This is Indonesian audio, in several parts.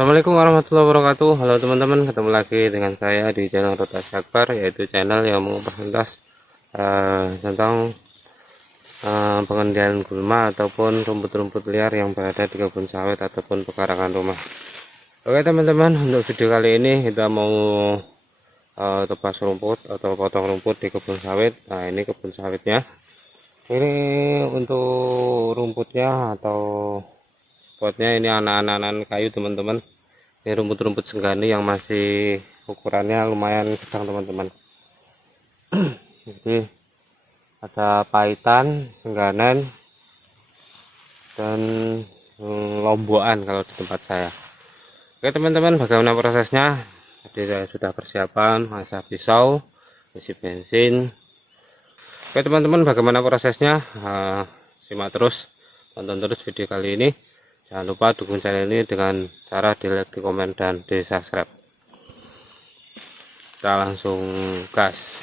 Assalamualaikum warahmatullahi wabarakatuh. Halo teman-teman, ketemu lagi dengan saya di channel Rotasi Akbar, yaitu channel yang mengupas tentang pengendalian gulma ataupun rumput-rumput liar yang berada di kebun sawit ataupun pekarangan rumah. Oke teman-teman, untuk video kali ini kita mau tebas rumput atau potong rumput di kebun sawit. Nah, ini kebun sawitnya. Ini untuk rumputnya atau potnya ini anak-anak kayu teman-teman. Ini rumput-rumput senggani yang masih ukurannya lumayan sedang teman-teman. Jadi ada pahitan, sengganan, dan lombokan kalau di tempat saya. Oke teman-teman, bagaimana prosesnya? Jadi saya sudah persiapan masa pisau, isi bensin. Oke teman-teman, bagaimana prosesnya? Simak terus, tonton terus video kali ini. Jangan lupa dukung channel ini dengan cara di like, di komen, dan di subscribe. Kita langsung gas.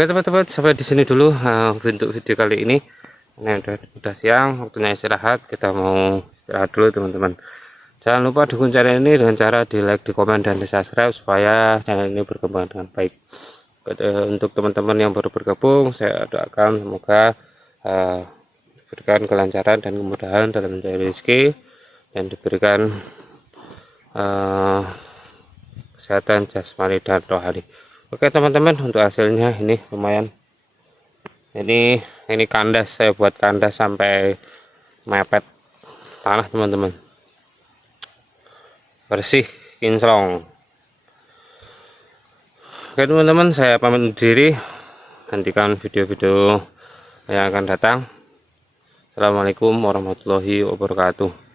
Oke teman-teman, sampai di sini dulu untuk video kali ini. Ini udah siang, waktunya istirahat. Kita mau istirahat dulu teman-teman. Jangan lupa dukung channel ini dengan cara di like, di komen, dan di subscribe supaya channel ini berkembang dengan baik. Untuk teman-teman yang baru bergabung, saya doakan semoga diberikan kelancaran dan kemudahan dalam mencari rezeki, dan diberikan kesehatan jasmani dan rohani. Oke teman-teman, untuk hasilnya ini lumayan. Ini kandas, saya buat kandas sampai mepet tanah teman-teman, bersih kinclong. Oke teman-teman, saya pamit undur diri. Nantikan video-video yang akan datang. Assalamualaikum warahmatullahi wabarakatuh.